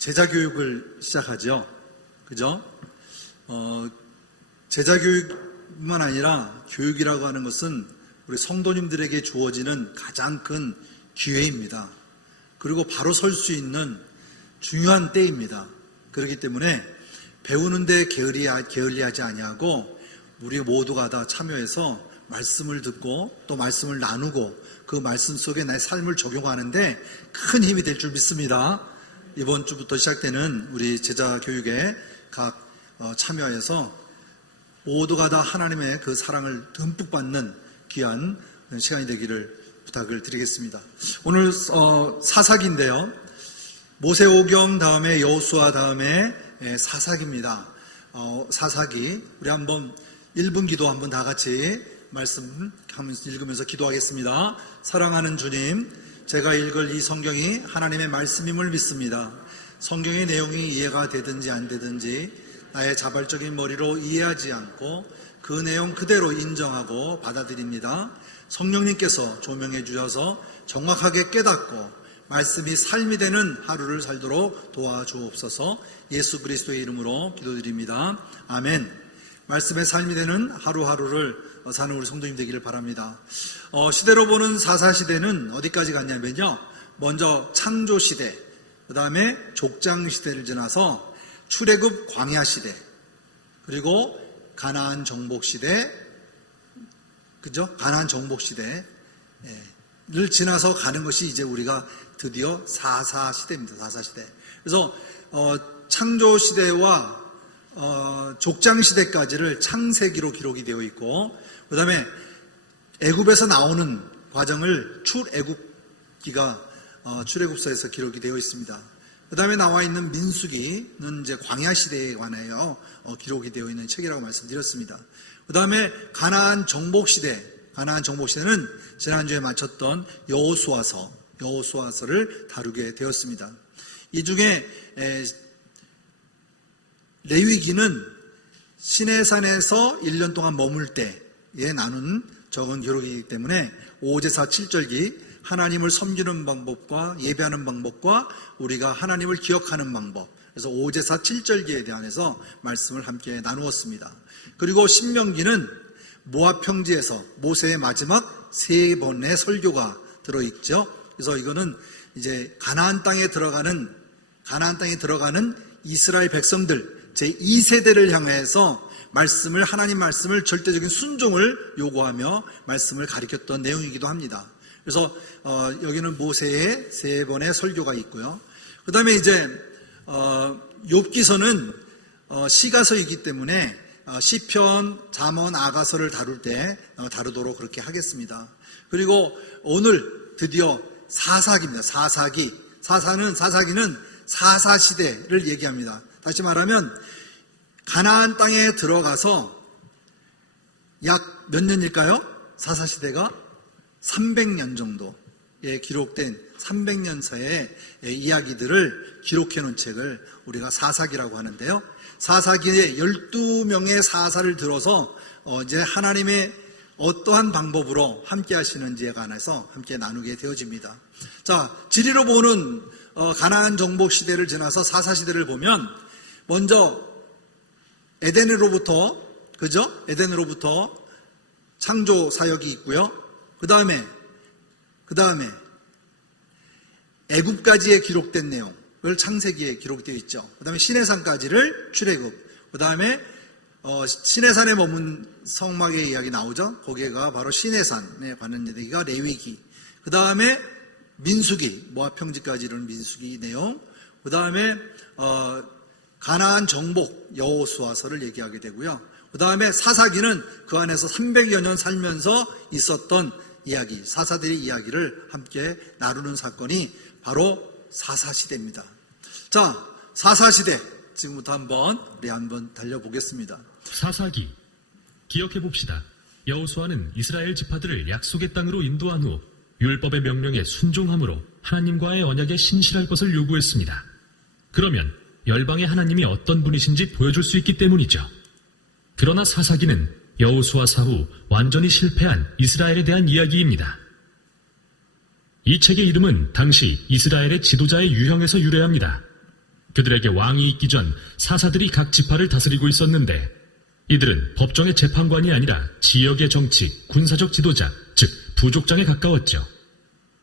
제자 교육을 시작하죠. 그죠? 제자 교육만 아니라 교육이라고 하는 것은 우리 성도님들에게 주어지는 가장 큰 기회입니다. 그리고 바로 설 수 있는 중요한 때입니다. 그렇기 때문에 배우는데 게을리하지 아니하고 우리 모두가 다 참여해서 말씀을 듣고 또 말씀을 나누고 그 말씀 속에 나의 삶을 적용하는데 큰 힘이 될 줄 믿습니다. 이번 주부터 시작되는 우리 제자 교육에 각 참여해서 모두가 다 하나님의 그 사랑을 듬뿍 받는 귀한 시간이 되기를 부탁을 드리겠습니다. 오늘 사사기인데요. 모세오경 다음에 여호수아 다음에 사사기입니다. 사사기 우리 한번 1분 기도 한번 다 같이 말씀 읽으면서 기도하겠습니다. 사랑하는 주님, 제가 읽을 이 성경이 하나님의 말씀임을 믿습니다. 성경의 내용이 이해가 되든지 안 되든지 나의 자발적인 머리로 이해하지 않고 그 내용 그대로 인정하고 받아들입니다. 성령님께서 조명해 주셔서 정확하게 깨닫고 말씀이 삶이 되는 하루를 살도록 도와주옵소서. 예수 그리스도의 이름으로 기도드립니다. 아멘. 말씀의 삶이 되는 하루하루를 사는 우리 성도님 되기를 바랍니다. 시대로 보는 사사시대는 어디까지 갔냐면요, 먼저 창조시대, 그 다음에 족장시대를 지나서 출애굽 광야시대, 그리고 가나안 정복시대, 그죠? 가나안 정복시대를 지나서 가는 것이 이제 우리가 드디어 사사시대입니다. 사사시대. 그래서 창조시대와 족장시대까지를 창세기로 기록이 되어 있고, 그 다음에 애굽에서 나오는 과정을 출애굽기가 출애굽서에서 기록이 되어 있습니다. 그 다음에 나와 있는 민수기는 이제 광야시대에 관하여 기록이 되어 있는 책이라고 말씀드렸습니다. 그 다음에 가나안 정복시대는 지난주에 마쳤던 여호수아서를 다루게 되었습니다. 이 중에 레위기는 시내산에서 1년 동안 머물 때에 나눈 적은 기록이기 때문에 5제사 7절기 하나님을 섬기는 방법과 예배하는 방법과 우리가 하나님을 기억하는 방법, 그래서 5제사 7절기에 대해서 말씀을 함께 나누었습니다. 그리고 신명기는 모압 평지에서 모세의 마지막 3번의 설교가 들어있죠. 그래서 이거는 이제 가나안 땅에 들어가는 이스라엘 백성들 제2세대를 향해서 하나님 말씀을 절대적인 순종을 요구하며 말씀을 가르쳤던 내용이기도 합니다. 그래서 여기는 모세의 3번의 설교가 있고요. 그 다음에 이제 욥기서는 시가서이기 때문에 시편, 잠언, 아가서를 다룰 때 다루도록 그렇게 하겠습니다. 그리고 오늘 드디어 사사기입니다. 사사기는 사사시대를 얘기합니다. 다시 말하면 가나안 땅에 들어가서 약 몇 년일까요? 사사시대가 300년 정도에 기록된 300년서의 이야기들을 기록해 놓은 책을 우리가 사사기라고 하는데요. 사사기에 12명의 사사를 들어서 이제 하나님의 어떠한 방법으로 함께 하시는지에 관해서 함께 나누게 되어집니다. 자, 지리로 보는 가나안 정복 시대를 지나서 사사시대를 보면 먼저 에덴으로부터 창조 사역이 있고요. 그 다음에 애굽까지의 기록된 내용을 창세기에 기록되어 있죠. 그 다음에 시내산까지를 출애굽, 그 다음에 시내산에 머문 성막의 이야기 나오죠. 거기가 바로 시내산에 관한 얘기가 레위기, 그 다음에 민수기, 모압 평지까지 이르는 민수기 내용, 그 다음에 가나안 정복 여호수아서를 얘기하게 되고요. 그 다음에 사사기는 그 안에서 300여 년 살면서 있었던 이야기, 사사들의 이야기를 함께 나누는 사건이 바로 사사시대입니다. 자, 사사시대 지금부터 우리 한번 달려보겠습니다. 사사기 기억해봅시다. 여호수아는 이스라엘 지파들을 약속의 땅으로 인도한 후 율법의 명령에 순종함으로 하나님과의 언약에 신실할 것을 요구했습니다. 그러면 열방의 하나님이 어떤 분이신지 보여줄 수 있기 때문이죠. 그러나 사사기는 여호수아 사후 완전히 실패한 이스라엘에 대한 이야기입니다. 이 책의 이름은 당시 이스라엘의 지도자의 유형에서 유래합니다. 그들에게 왕이 있기 전 사사들이 각 지파를 다스리고 있었는데 이들은 법정의 재판관이 아니라 지역의 정치, 군사적 지도자, 즉 부족장에 가까웠죠.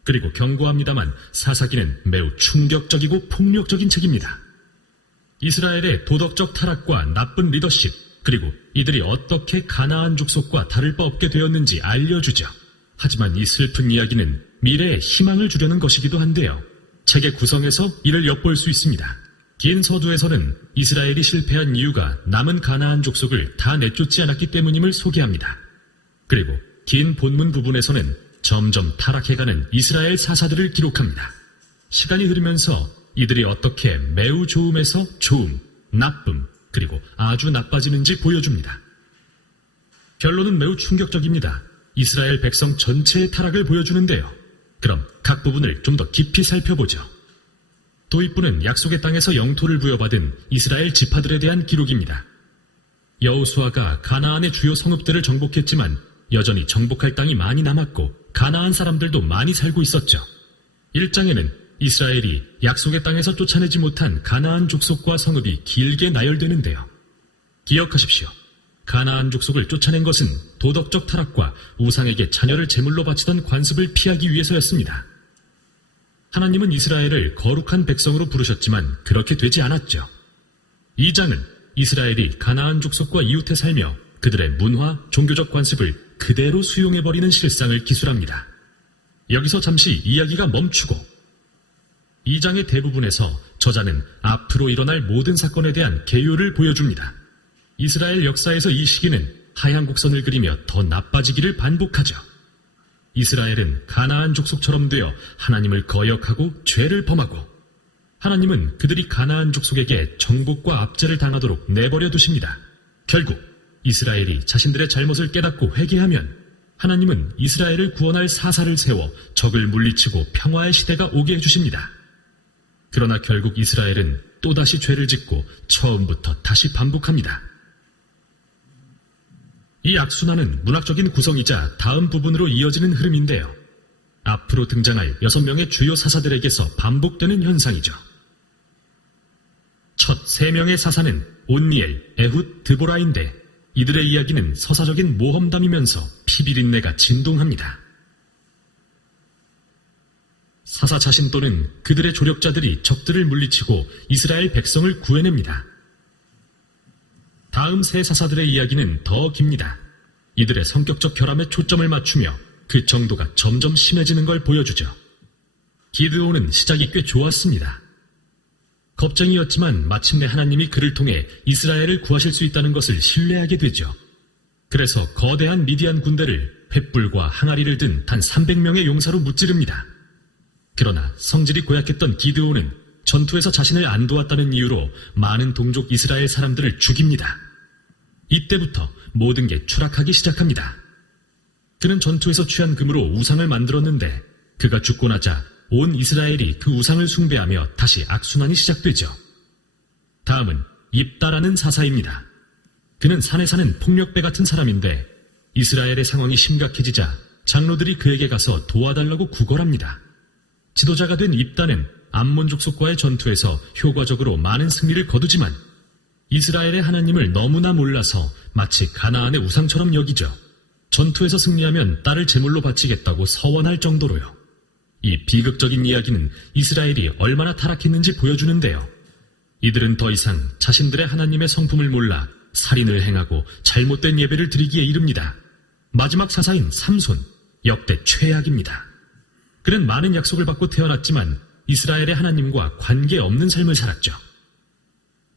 그리고 경고합니다만 사사기는 매우 충격적이고 폭력적인 책입니다. 이스라엘의 도덕적 타락과 나쁜 리더십, 그리고 이들이 어떻게 가나안 족속과 다를 바 없게 되었는지 알려주죠. 하지만 이 슬픈 이야기는 미래에 희망을 주려는 것이기도 한데요. 책의 구성에서 이를 엿볼 수 있습니다. 긴 서두에서는 이스라엘이 실패한 이유가 남은 가나안 족속을 다 내쫓지 않았기 때문임을 소개합니다. 그리고 긴 본문 부분에서는 점점 타락해가는 이스라엘 사사들을 기록합니다. 시간이 흐르면서 이들이 어떻게 매우 좋음에서 좋음, 나쁨, 그리고 아주 나빠지는지 보여줍니다. 결론은 매우 충격적입니다. 이스라엘 백성 전체의 타락을 보여주는데요. 그럼 각 부분을 좀 더 깊이 살펴보죠. 도입부는 약속의 땅에서 영토를 부여받은 이스라엘 지파들에 대한 기록입니다. 여호수아가 가나안의 주요 성읍들을 정복했지만 여전히 정복할 땅이 많이 남았고 가나안 사람들도 많이 살고 있었죠. 1장에는 이스라엘이 약속의 땅에서 쫓아내지 못한 가나안 족속과 성읍이 길게 나열되는데요. 기억하십시오. 가나안 족속을 쫓아낸 것은 도덕적 타락과 우상에게 자녀를 제물로 바치던 관습을 피하기 위해서였습니다. 하나님은 이스라엘을 거룩한 백성으로 부르셨지만 그렇게 되지 않았죠. 2장은 이스라엘이 가나안 족속과 이웃해 살며 그들의 문화, 종교적 관습을 그대로 수용해버리는 실상을 기술합니다. 여기서 잠시 이야기가 멈추고 2장의 대부분에서 저자는 앞으로 일어날 모든 사건에 대한 개요를 보여줍니다. 이스라엘 역사에서 이 시기는 하얀 곡선을 그리며 더 나빠지기를 반복하죠. 이스라엘은 가나안 족속처럼 되어 하나님을 거역하고 죄를 범하고 하나님은 그들이 가나안 족속에게 정복과 압제를 당하도록 내버려 두십니다. 결국 이스라엘이 자신들의 잘못을 깨닫고 회개하면 하나님은 이스라엘을 구원할 사사를 세워 적을 물리치고 평화의 시대가 오게 해주십니다. 그러나 결국 이스라엘은 또다시 죄를 짓고 처음부터 다시 반복합니다. 이 악순환은 문학적인 구성이자 다음 부분으로 이어지는 흐름인데요. 앞으로 등장할 6명의 주요 사사들에게서 반복되는 현상이죠. 첫 3명의 사사는 온니엘, 에훗, 드보라인데 이들의 이야기는 서사적인 모험담이면서 피비린내가 진동합니다. 사사 자신 또는 그들의 조력자들이 적들을 물리치고 이스라엘 백성을 구해냅니다. 다음 세 사사들의 이야기는 더 깁니다. 이들의 성격적 결함에 초점을 맞추며 그 정도가 점점 심해지는 걸 보여주죠. 기드온은 시작이 꽤 좋았습니다. 겁쟁이였지만 마침내 하나님이 그를 통해 이스라엘을 구하실 수 있다는 것을 신뢰하게 되죠. 그래서 거대한 미디안 군대를 횃불과 항아리를 든 단 300명의 용사로 무찌릅니다. 그러나 성질이 고약했던 기드온은 전투에서 자신을 안 도왔다는 이유로 많은 동족 이스라엘 사람들을 죽입니다. 이때부터 모든 게 추락하기 시작합니다. 그는 전투에서 취한 금으로 우상을 만들었는데 그가 죽고 나자 온 이스라엘이 그 우상을 숭배하며 다시 악순환이 시작되죠. 다음은 입다라는 사사입니다. 그는 산에 사는 폭력배 같은 사람인데 이스라엘의 상황이 심각해지자 장로들이 그에게 가서 도와달라고 구걸합니다. 지도자가 된 입다는 암몬 족속과의 전투에서 효과적으로 많은 승리를 거두지만 이스라엘의 하나님을 너무나 몰라서 마치 가나안의 우상처럼 여기죠. 전투에서 승리하면 딸을 제물로 바치겠다고 서원할 정도로요. 이 비극적인 이야기는 이스라엘이 얼마나 타락했는지 보여주는데요. 이들은 더 이상 자신들의 하나님의 성품을 몰라 살인을 행하고 잘못된 예배를 드리기에 이릅니다. 마지막 사사인 삼손, 역대 최악입니다. 그는 많은 약속을 받고 태어났지만 이스라엘의 하나님과 관계없는 삶을 살았죠.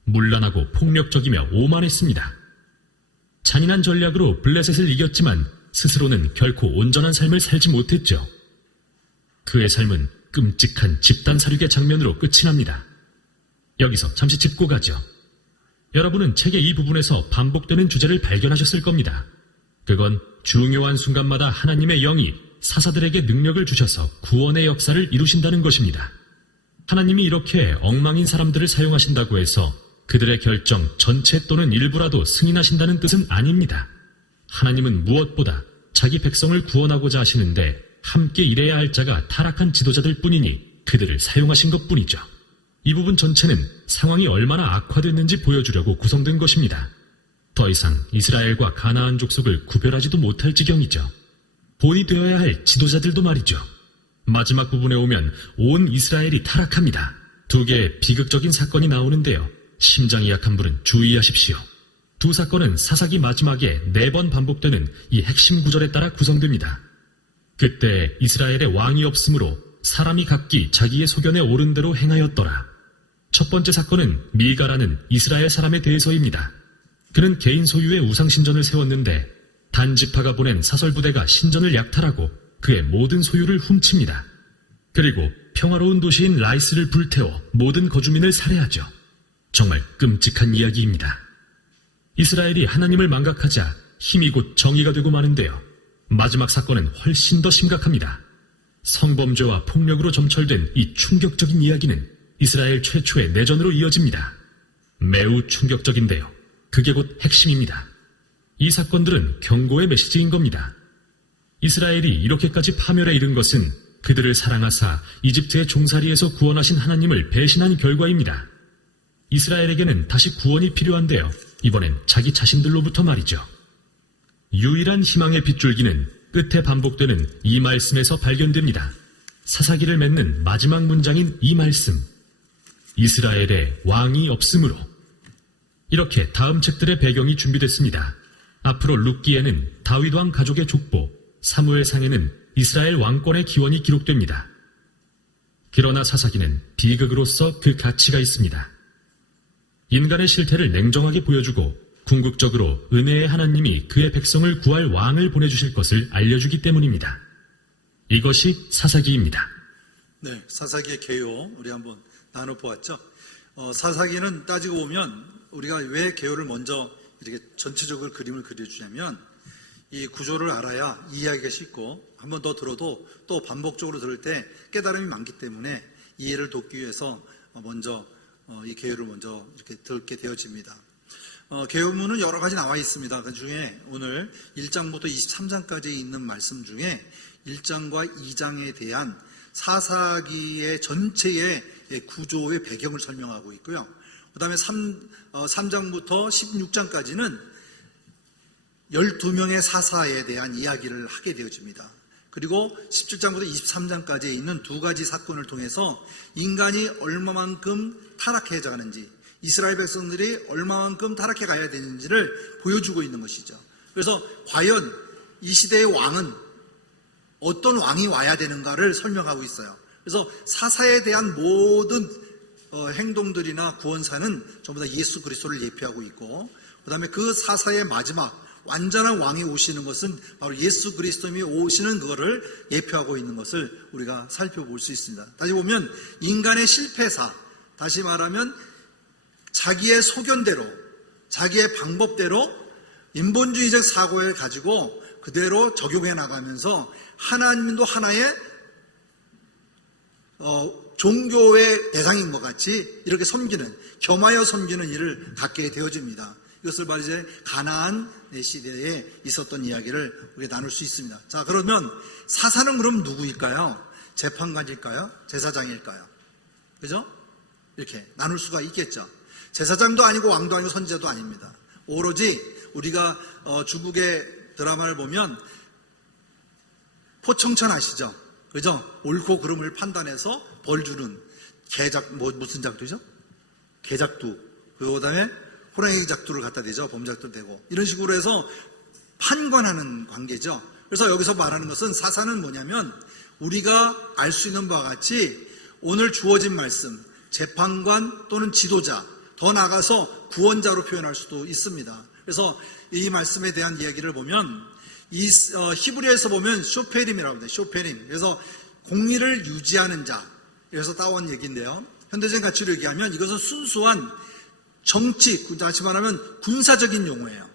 문란하고 폭력적이며 오만했습니다. 잔인한 전략으로 블레셋을 이겼지만 스스로는 결코 온전한 삶을 살지 못했죠. 그의 삶은 끔찍한 집단 살육의 장면으로 끝이 납니다. 여기서 잠시 짚고 가죠. 여러분은 책의 이 부분에서 반복되는 주제를 발견하셨을 겁니다. 그건 중요한 순간마다 하나님의 영이 사사들에게 능력을 주셔서 구원의 역사를 이루신다는 것입니다. 하나님이 이렇게 엉망인 사람들을 사용하신다고 해서 그들의 결정 전체 또는 일부라도 승인하신다는 뜻은 아닙니다. 하나님은 무엇보다 자기 백성을 구원하고자 하시는데 함께 일해야 할 자가 타락한 지도자들 뿐이니 그들을 사용하신 것뿐이죠. 이 부분 전체는 상황이 얼마나 악화됐는지 보여주려고 구성된 것입니다. 더 이상 이스라엘과 가나안 족속을 구별하지도 못할 지경이죠. 본이 되어야 할 지도자들도 말이죠. 마지막 부분에 오면 온 이스라엘이 타락합니다. 두 개의 비극적인 사건이 나오는데요. 심장이 약한 분은 주의하십시오. 두 사건은 사사기 마지막에 4번 반복되는 이 핵심 구절에 따라 구성됩니다. 그때 이스라엘에 왕이 없으므로 사람이 각기 자기의 소견에 옳은 대로 행하였더라. 첫 번째 사건은 밀가라는 이스라엘 사람에 대해서입니다. 그는 개인 소유의 우상신전을 세웠는데 단지파가 보낸 사설부대가 신전을 약탈하고 그의 모든 소유를 훔칩니다. 그리고 평화로운 도시인 라이스를 불태워 모든 거주민을 살해하죠. 정말 끔찍한 이야기입니다. 이스라엘이 하나님을 망각하자 힘이 곧 정의가 되고 마는데요. 마지막 사건은 훨씬 더 심각합니다. 성범죄와 폭력으로 점철된 이 충격적인 이야기는 이스라엘 최초의 내전으로 이어집니다. 매우 충격적인데요. 그게 곧 핵심입니다. 이 사건들은 경고의 메시지인 겁니다. 이스라엘이 이렇게까지 파멸에 이른 것은 그들을 사랑하사 이집트의 종살이에서 구원하신 하나님을 배신한 결과입니다. 이스라엘에게는 다시 구원이 필요한데요. 이번엔 자기 자신들로부터 말이죠. 유일한 희망의 빗줄기는 끝에 반복되는 이 말씀에서 발견됩니다. 사사기를 맺는 마지막 문장인 이 말씀. 이스라엘에 왕이 없으므로. 이렇게 다음 책들의 배경이 준비됐습니다. 앞으로 룻기에는 다윗 왕 가족의 족보, 사무엘상에는 이스라엘 왕권의 기원이 기록됩니다. 그러나 사사기는 비극으로서 그 가치가 있습니다. 인간의 실태를 냉정하게 보여주고 궁극적으로 은혜의 하나님이 그의 백성을 구할 왕을 보내주실 것을 알려주기 때문입니다. 이것이 사사기입니다. 네, 사사기의 개요 우리 한번 나눠보았죠. 사사기는 따지고 보면 우리가 왜 개요를 먼저 이렇게 전체적으로 그림을 그려주냐면 이 구조를 알아야 이해하기가 쉽고 한 번 더 들어도 또 반복적으로 들을 때 깨달음이 많기 때문에 이해를 돕기 위해서 먼저 이 개요를 먼저 이렇게 듣게 되어집니다. 개요문은 여러 가지 나와 있습니다. 그 중에 오늘 1장부터 23장까지 있는 말씀 중에 1장과 2장에 대한 사사기의 전체의 구조의 배경을 설명하고 있고요. 그 다음에 3장부터 16장까지는 12명의 사사에 대한 이야기를 하게 되어집니다. 그리고 17장부터 23장까지에 있는 두 가지 사건을 통해서 인간이 얼마만큼 타락해 가는지, 이스라엘 백성들이 얼마만큼 타락해 가야 되는지를 보여주고 있는 것이죠. 그래서 과연 이 시대의 왕은 어떤 왕이 와야 되는가를 설명하고 있어요. 그래서 사사에 대한 모든 행동들이나 구원사는 전부 다 예수 그리스도를 예표하고 있고, 그 다음에 그 사사의 마지막 완전한 왕이 오시는 것은 바로 예수 그리스도님이 오시는 그거를 예표하고 있는 것을 우리가 살펴볼 수 있습니다. 다시 보면 인간의 실패사, 다시 말하면 자기의 소견대로, 자기의 방법대로 인본주의적 사고를 가지고 그대로 적용해 나가면서 하나님도 하나의 종교의 대상인 것 같이 이렇게 섬기는, 겸하여 섬기는 일을 갖게 되어집니다. 이것을 바로 이제 가나안 시대에 있었던 이야기를 우리가 나눌 수 있습니다. 자, 그러면 사사는 그럼 누구일까요? 재판관일까요? 제사장일까요? 그죠? 이렇게 나눌 수가 있겠죠. 제사장도 아니고 왕도 아니고 선지자도 아닙니다. 오로지 우리가 중국의 드라마를 보면 포청천 아시죠? 그죠? 옳고 그름을 판단해서 벌 주는 개작, 무슨 작두죠? 개작두. 그 다음에 호랑이 작두를 갖다 대죠. 범작두 되고. 이런 식으로 해서 판관하는 관계죠. 그래서 여기서 말하는 것은 사사는 뭐냐면 우리가 알 수 있는 바와 같이 오늘 주어진 말씀, 재판관 또는 지도자, 더 나아가서 구원자로 표현할 수도 있습니다. 그래서 이 말씀에 대한 이야기를 보면 히브리어에서 보면 쇼페림이라고 합니다. 쇼페림. 그래서 공의를 유지하는 자. 그래서 따온 얘기인데요. 현대적인 가치로 얘기하면 이것은 순수한 정치, 다시 말하면 군사적인 용어예요.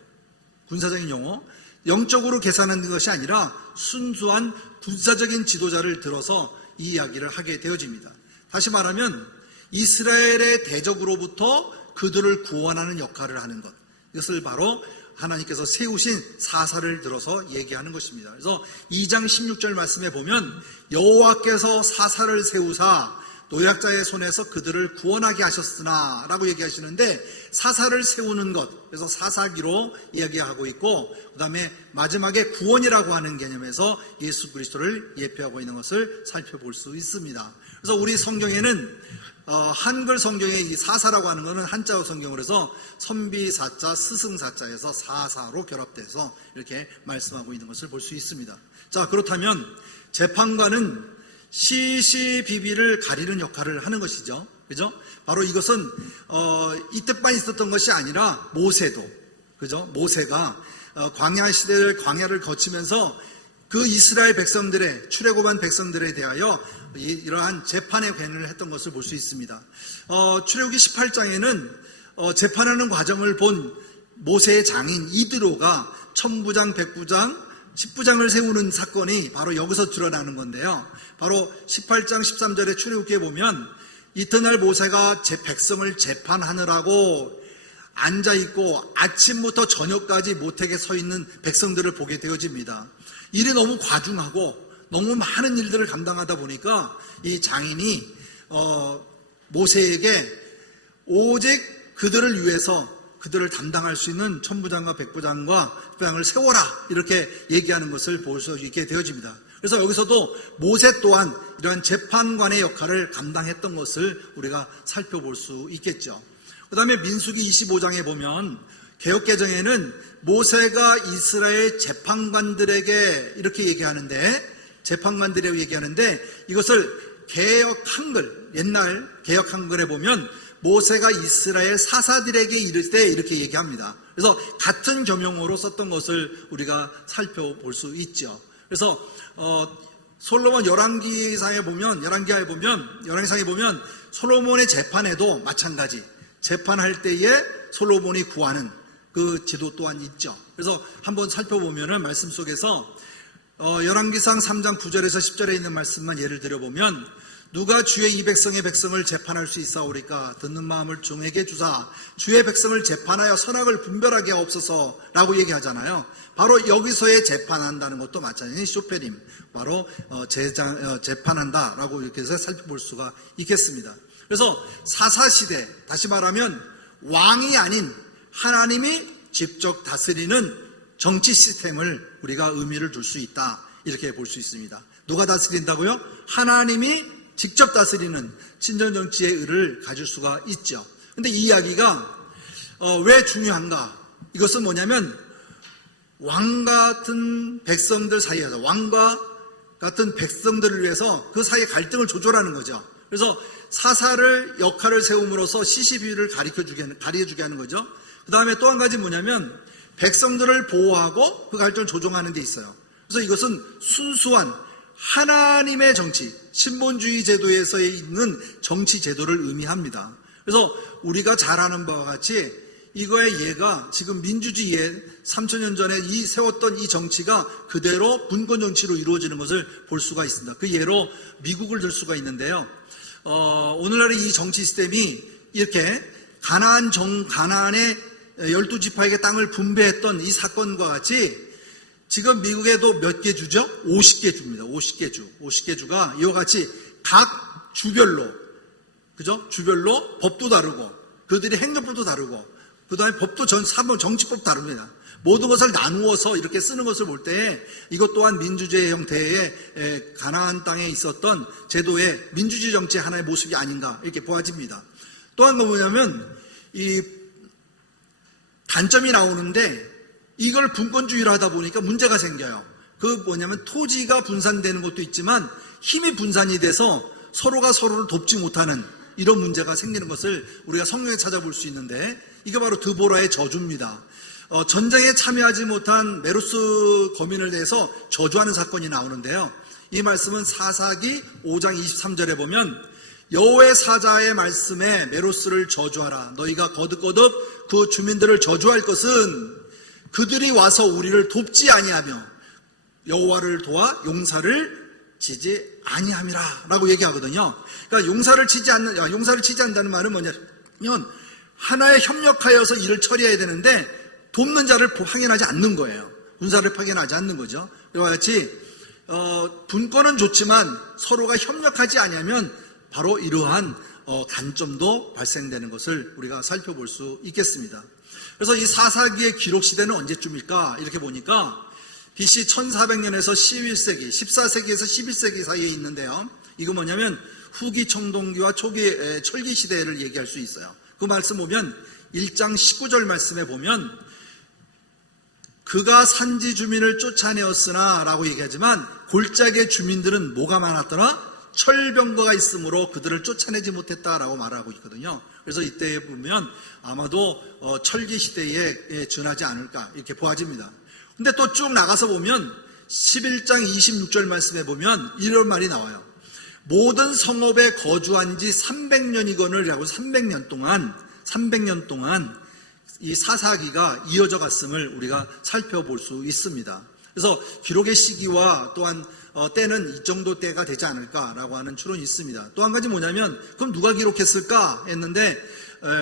군사적인 용어. 영적으로 계산하는 것이 아니라 순수한 군사적인 지도자를 들어서 이 이야기를 하게 되어집니다. 다시 말하면 이스라엘의 대적으로부터 그들을 구원하는 역할을 하는 것. 이것을 바로 하나님께서 세우신 사사를 들어서 얘기하는 것입니다. 그래서 2장 16절 말씀에 보면 여호와께서 사사를 세우사 노약자의 손에서 그들을 구원하게 하셨으나 라고 얘기하시는데, 사사를 세우는 것, 그래서 사사기로 이야기하고 있고, 그 다음에 마지막에 구원이라고 하는 개념에서 예수 그리스도를 예표하고 있는 것을 살펴볼 수 있습니다. 그래서 우리 성경에는 한글 성경에 이 사사라고 하는 것은 한자어 성경으로 해서 선비사자, 스승사자에서 사사로 결합돼서 이렇게 말씀하고 있는 것을 볼 수 있습니다. 자, 그렇다면 재판관은 시시비비를 가리는 역할을 하는 것이죠. 그죠? 바로 이것은 이때만 있었던 것이 아니라 모세도, 그죠? 모세가 광야 시대를 광야를 거치면서 그 이스라엘 백성들의 출애굽한 백성들에 대하여 이러한 재판의 권한을 했던 것을 볼 수 있습니다. 출애굽기 18장에는 재판하는 과정을 본 모세의 장인 이드로가 천부장, 백부장, 10부장을 세우는 사건이 바로 여기서 드러나는 건데요. 바로 18장 13절에 출애굽기에 보면 이튿날 모세가 백성을 재판하느라고 앉아있고 아침부터 저녁까지 모택에 서 있는 백성들을 보게 되어집니다. 일이 너무 과중하고 너무 많은 일들을 감당하다 보니까 이 장인이 모세에게 오직 그들을 위해서 그들을 담당할 수 있는 천부장과 백부장과 부장을 세워라 이렇게 얘기하는 것을 볼 수 있게 되어집니다. 그래서 여기서도 모세 또한 이러한 재판관의 역할을 감당했던 것을 우리가 살펴볼 수 있겠죠. 그 다음에 민수기 25장에 보면 개역개정에는 모세가 이스라엘 재판관들에게 이렇게 얘기하는데, 재판관들이라고 얘기하는데 이것을 개역 한글, 옛날 개역 한글에 보면 모세가 이스라엘 사사들에게 이를 때 이렇게 얘기합니다. 그래서 같은 겸용어로 썼던 것을 우리가 살펴볼 수 있죠. 그래서 솔로몬 열왕기상에 보면 솔로몬의 재판에도 마찬가지 재판할 때에 솔로몬이 구하는 그 제도 또한 있죠. 그래서 한번 살펴보면은 말씀 속에서 열왕기상 3장 9절에서 10절에 있는 말씀만 예를 들어보면, 누가 주의 이 백성의 백성을 재판할 수 있사오리까? 듣는 마음을 종에게 주사 주의 백성을 재판하여 선악을 분별하게 하옵소서 라고 얘기하잖아요. 바로 여기서의 재판한다는 것도 마찬가지 쇼페림, 바로 재판한다 라고 이렇게 해서 살펴볼 수가 있겠습니다. 그래서 사사시대, 다시 말하면 왕이 아닌 하나님이 직접 다스리는 정치 시스템을 우리가 의미를 둘 수 있다 이렇게 볼 수 있습니다. 누가 다스린다고요? 하나님이 직접 다스리는 친정정치의 의를 가질 수가 있죠. 근데 이 이야기가 왜 중요한가? 이것은 뭐냐면 왕 같은 백성들 사이에서, 왕과 같은 백성들을 위해서 그 사이의 갈등을 조절하는 거죠. 그래서 사사를 역할을 세움으로써 시시비유를 가르쳐주게 하는 거죠. 그 다음에 또 한 가지 뭐냐면 백성들을 보호하고 그 갈등을 조정하는 데 있어요. 그래서 이것은 순수한 하나님의 정치, 신본주의 제도에서 있는 정치 제도를 의미합니다. 그래서 우리가 잘 아는 바와 같이 이거의 예가 지금 민주주의에 3000년 전에 세웠던 이 정치가 그대로 분권 정치로 이루어지는 것을 볼 수가 있습니다. 그 예로 미국을 들 수가 있는데요. 오늘날의 이 정치 시스템이 이렇게 가나안의 12지파에게 땅을 분배했던 이 사건과 같이 지금 미국에도 몇 개 주죠? 50개 주입니다. 50개 주가 이와 같이 각 주별로, 그죠? 주별로 법도 다르고, 그들이 행정법도 다르고, 그 다음에 법도 정치법 다릅니다. 모든 것을 나누어서 이렇게 쓰는 것을 볼 때 이것 또한 민주주의 형태의 가나안 땅에 있었던 제도의 민주주의 정치의 하나의 모습이 아닌가 이렇게 보아집니다. 또 한 건 뭐냐면 이 단점이 나오는데 이걸 분권주의로 하다 보니까 문제가 생겨요. 그 뭐냐면 토지가 분산되는 것도 있지만 힘이 분산이 돼서 서로가 서로를 돕지 못하는 이런 문제가 생기는 것을 우리가 성경에 찾아볼 수 있는데, 이게 바로 드보라의 저주입니다. 전쟁에 참여하지 못한 메로스 거민을 대해서 저주하는 사건이 나오는데요. 이 말씀은 사사기 5장 23절에 보면 여호와의 사자의 말씀에 메로스를 저주하라. 너희가 거듭거듭 그 주민들을 저주할 것은 그들이 와서 우리를 돕지 아니하며 여호와를 도와 용사를 치지 아니함이라 라고 얘기하거든요. 그러니까 용사를 치지 않는다는 말은 뭐냐면 하나에 협력하여서 일을 처리해야 되는데 돕는 자를 파견하지 않는 거예요. 군사를 파견하지 않는 거죠. 이와 같이 분권은 좋지만 서로가 협력하지 아니하면 바로 이러한 단점도 발생되는 것을 우리가 살펴볼 수 있겠습니다. 그래서 이 사사기의 기록 시대는 언제쯤일까? 이렇게 보니까 BC 1400년에서 11세기, 14세기에서 11세기 사이에 있는데요. 이거 뭐냐면 후기 청동기와 초기 철기 시대를 얘기할 수 있어요. 그 말씀 보면 1장 19절 말씀에 보면 그가 산지 주민을 쫓아내었으나 라고 얘기하지만 골짜기의 주민들은 뭐가 많았더라? 철병거가 있으므로 그들을 쫓아내지 못했다라고 말하고 있거든요. 그래서 이때에 보면 아마도 철기 시대에 준하지 않을까 이렇게 보아집니다. 근데 또 쭉 나가서 보면 11장 26절 말씀에 보면 이런 말이 나와요. 모든 성읍에 거주한 지 300년이거늘 라고 300년 동안 이 사사기가 이어져 갔음을 우리가 살펴볼 수 있습니다. 그래서 기록의 시기와 또한 때는 이 정도 때가 되지 않을까라고 하는 추론이 있습니다. 또 한 가지 뭐냐면 그럼 누가 기록했을까 했는데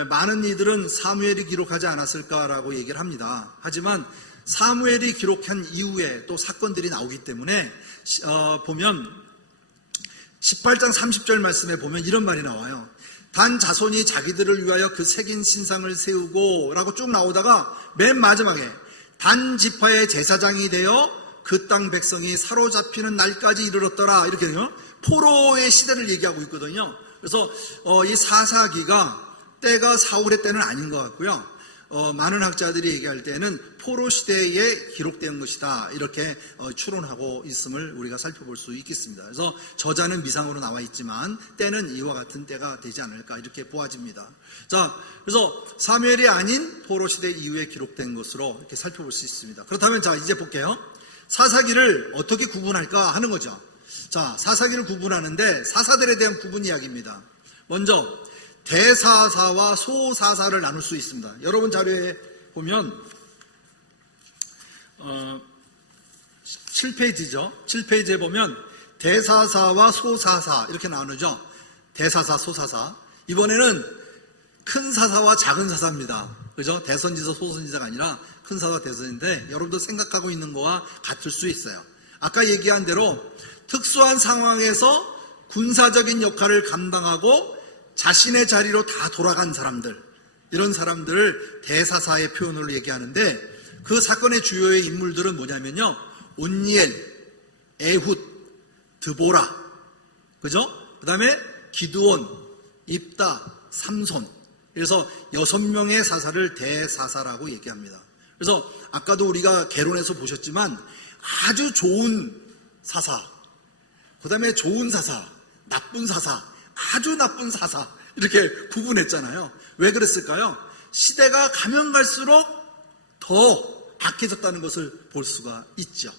많은 이들은 사무엘이 기록하지 않았을까라고 얘기를 합니다. 하지만 사무엘이 기록한 이후에 또 사건들이 나오기 때문에 보면 18장 30절 말씀에 보면 이런 말이 나와요. 단 자손이 자기들을 위하여 그 새긴 신상을 세우고 라고 쭉 나오다가 맨 마지막에 단 지파의 제사장이 되어 그 땅 백성이 사로잡히는 날까지 이르렀더라 이렇게요. 포로의 시대를 얘기하고 있거든요. 그래서 이 사사기가 때가 사울의 때는 아닌 것 같고요. 많은 학자들이 얘기할 때는 포로 시대에 기록된 것이다 이렇게 추론하고 있음을 우리가 살펴볼 수 있겠습니다. 그래서 저자는 미상으로 나와 있지만 때는 이와 같은 때가 되지 않을까 이렇게 보아집니다. 자, 그래서 사무엘이 아닌 포로 시대 이후에 기록된 것으로 이렇게 살펴볼 수 있습니다. 그렇다면 자 이제 볼게요. 사사기를 어떻게 구분할까 하는 거죠. 자, 사사기를 구분하는데 사사들에 대한 구분 이야기입니다. 먼저 대사사와 소사사를 나눌 수 있습니다. 여러분 자료에 보면 7페이지죠. 7페이지에 보면 대사사와 소사사 이렇게 나누죠. 대사사, 소사사. 이번에는 큰 사사와 작은 사사입니다. 그죠? 대선지서, 소선지서가 아니라 큰 사사와 대선인데 여러분도 생각하고 있는 거와 같을 수 있어요. 아까 얘기한 대로 특수한 상황에서 군사적인 역할을 감당하고 자신의 자리로 다 돌아간 사람들, 이런 사람들을 대사사의 표현으로 얘기하는데 그 사건의 주요의 인물들은 뭐냐면요. 온니엘, 에훗, 드보라, 그죠? 그 다음에 기드온, 입다, 삼손. 그래서 6명의 사사를 대사사라고 얘기합니다. 그래서 아까도 우리가 개론에서 보셨지만 아주 좋은 사사, 그 다음에 좋은 사사, 나쁜 사사, 아주 나쁜 사사 이렇게 구분했잖아요. 왜 그랬을까요? 시대가 가면 갈수록 더 악해졌다는 것을 볼 수가 있죠.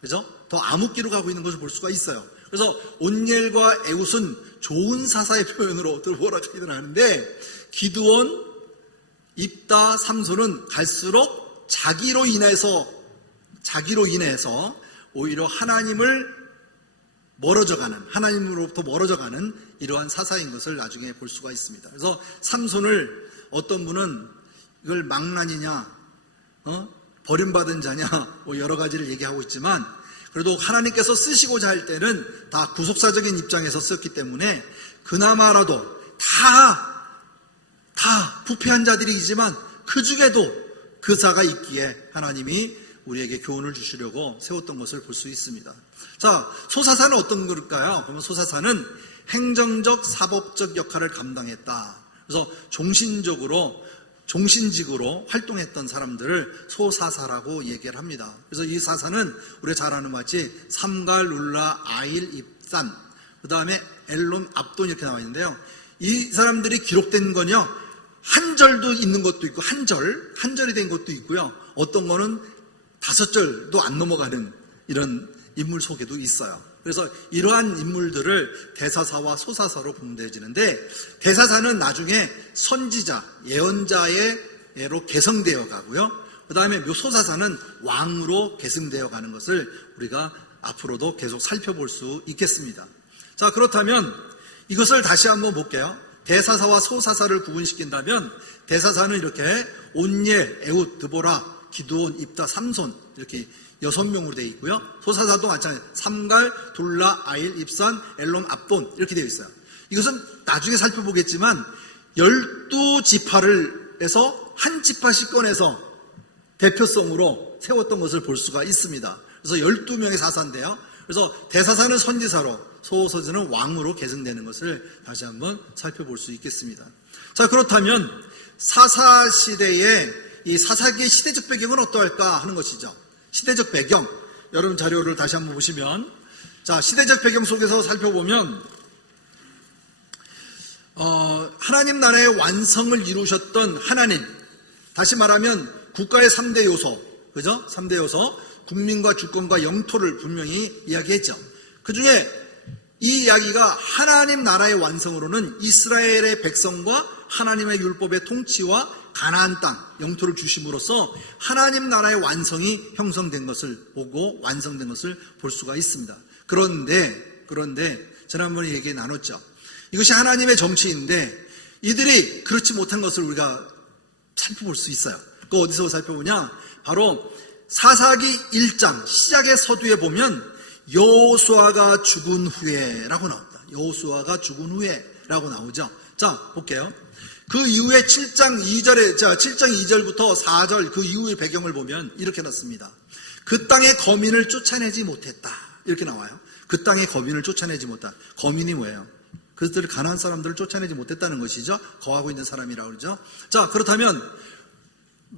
그죠? 더 암흑기로 가고 있는 것을 볼 수가 있어요. 그래서 온니엘과 에훗은 좋은 사사의 표현으로 뭐라 하는데 기드온, 입다, 삼손은 갈수록 자기로 인해서 오히려 하나님으로부터 멀어져가는 이러한 사사인 것을 나중에 볼 수가 있습니다. 그래서 삼손을 어떤 분은 이걸 망난이냐, 버림받은 자냐, 여러 가지를 얘기하고 있지만 그래도 하나님께서 쓰시고자 할 때는 다 구속사적인 입장에서 썼기 때문에 그나마라도 다 부패한 자들이지만 그 중에도 그 자가 있기에 하나님이 우리에게 교훈을 주시려고 세웠던 것을 볼 수 있습니다. 자, 소사사는 어떤 걸까요? 그러면 소사사는 행정적, 사법적 역할을 감당했다. 그래서 종신직으로 활동했던 사람들을 소사사라고 얘기를 합니다. 그래서 이 사사는 우리가 잘 아는 같이 삼갈, 룰라, 아일, 입산, 그 다음에 엘론, 압돈 이렇게 나와 있는데요. 이 사람들이 기록된 건요, 한 절도 있는 것도 있고, 한 절이 된 것도 있고요. 어떤 거는 5절도 안 넘어가는 이런 인물 소개도 있어요. 그래서 이러한 인물들을 대사사와 소사사로 분류되어지는데 대사사는 나중에 선지자, 예언자로 계승되어 가고요. 그 다음에 소사사는 왕으로 계승되어 가는 것을 우리가 앞으로도 계속 살펴볼 수 있겠습니다. 자, 그렇다면 이것을 다시 한번 볼게요. 대사사와 소사사를 구분시킨다면 대사사는 이렇게 온니엘, 에훗, 드보라, 기드온, 입다, 삼손 이렇게 6명으로 되어 있고요. 소사사도 마찬가지로 삼갈, 둘라, 아일, 입산, 엘론, 압돈 이렇게 되어 있어요. 이것은 나중에 살펴보겠지만 12지파를 해서 한 지파씩 꺼내서 대표성으로 세웠던 것을 볼 수가 있습니다. 그래서 12명의 사사인데요. 그래서 대사사는 선지사로, 소서지는 왕으로 계승되는 것을 다시 한번 살펴볼 수 있겠습니다. 자, 그렇다면 사사 시대의 이 사사기의 시대적 배경은 어떠할까 하는 것이죠. 시대적 배경, 여러분 자료를 다시 한번 보시면, 자, 시대적 배경 속에서 살펴보면 하나님 나라의 완성을 이루셨던 하나님, 다시 말하면 국가의 3대 요소, 그죠? 3대 요소, 국민과 주권과 영토를 분명히 이야기했죠. 그 중에 이 이야기가 하나님 나라의 완성으로는 이스라엘의 백성과 하나님의 율법의 통치와 가나안 땅, 영토를 주심으로써 하나님 나라의 완성이 형성된 것을 보고 완성된 것을 볼 수가 있습니다. 그런데 지난번에 얘기 나눴죠. 이것이 하나님의 정치인데 이들이 그렇지 못한 것을 우리가 살펴볼 수 있어요. 그 어디서 살펴보냐? 바로 사사기 1장 시작의 서두에 보면 여호수아가 죽은 후에라고 나옵니다. 여호수아가 죽은 후에라고 나오죠. 자, 볼게요. 그 이후에 7장 2절에, 7장 2절부터 4절 그 이후의 배경을 보면 이렇게 났습니다. 그 땅의 거민을 쫓아내지 못했다. 이렇게 나와요. 그 땅의 거민을 쫓아내지 못했다. 거민이 뭐예요? 그들을 가난한 사람들을 쫓아내지 못했다는 것이죠. 거하고 있는 사람이라고 그러죠. 자, 그렇다면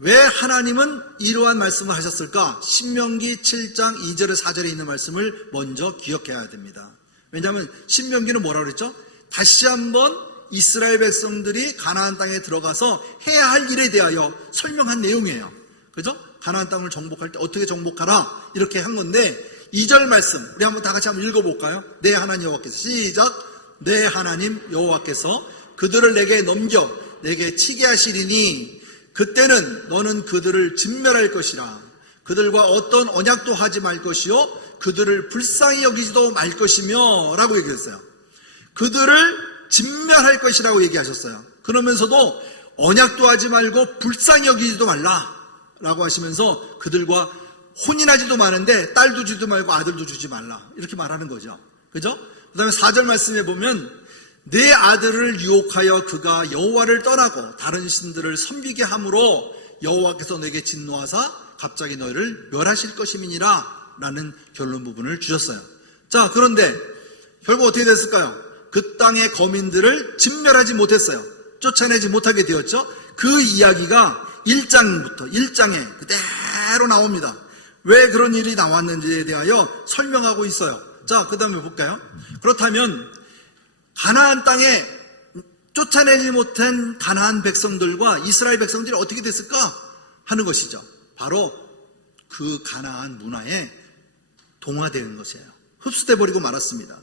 왜 하나님은 이러한 말씀을 하셨을까? 신명기 7장 2절에 4절에 있는 말씀을 먼저 기억해야 됩니다. 왜냐하면 신명기는 뭐라고 그랬죠? 다시 한번 이스라엘 백성들이 가나안 땅에 들어가서 해야 할 일에 대하여 설명한 내용이에요. 그죠? 가나안 땅을 정복할 때 어떻게 정복하라 이렇게 한 건데 2절 말씀 우리 한번 다 같이 한번 읽어볼까요? 내 하나님 여호와께서 시작. 내 하나님 여호와께서 그들을 내게 넘겨 내게 치게 하시리니 그때는 너는 그들을 진멸할 것이라. 그들과 어떤 언약도 하지 말 것이요 그들을 불쌍히 여기지도 말 것이며 라고 얘기했어요. 그들을 진멸할 것이라고 얘기하셨어요. 그러면서도 언약도 하지 말고 불쌍히 여기지도 말라 라고 하시면서 그들과 혼인하지도 마는데 딸도 주지 말고 아들도 주지 말라 이렇게 말하는 거죠. 그죠? 그 다음에 4절 말씀에 보면 내 아들을 유혹하여 그가 여호와를 떠나고 다른 신들을 섬기게 함으로 여호와께서 내게 진노하사 갑자기 너희를 멸하실 것임이니라 라는 결론 부분을 주셨어요. 자, 그런데 결국 어떻게 됐을까요? 그 땅의 거민들을 진멸하지 못했어요. 쫓아내지 못하게 되었죠. 그 이야기가 1장에 그대로 나옵니다. 왜 그런 일이 나왔는지에 대하여 설명하고 있어요. 자, 그 다음에 볼까요? 그렇다면 가나안 땅에 쫓아내지 못한 가나안 백성들과 이스라엘 백성들이 어떻게 됐을까 하는 것이죠. 바로 그 가나안 문화에 동화되는 것이에요. 흡수돼 버리고 말았습니다.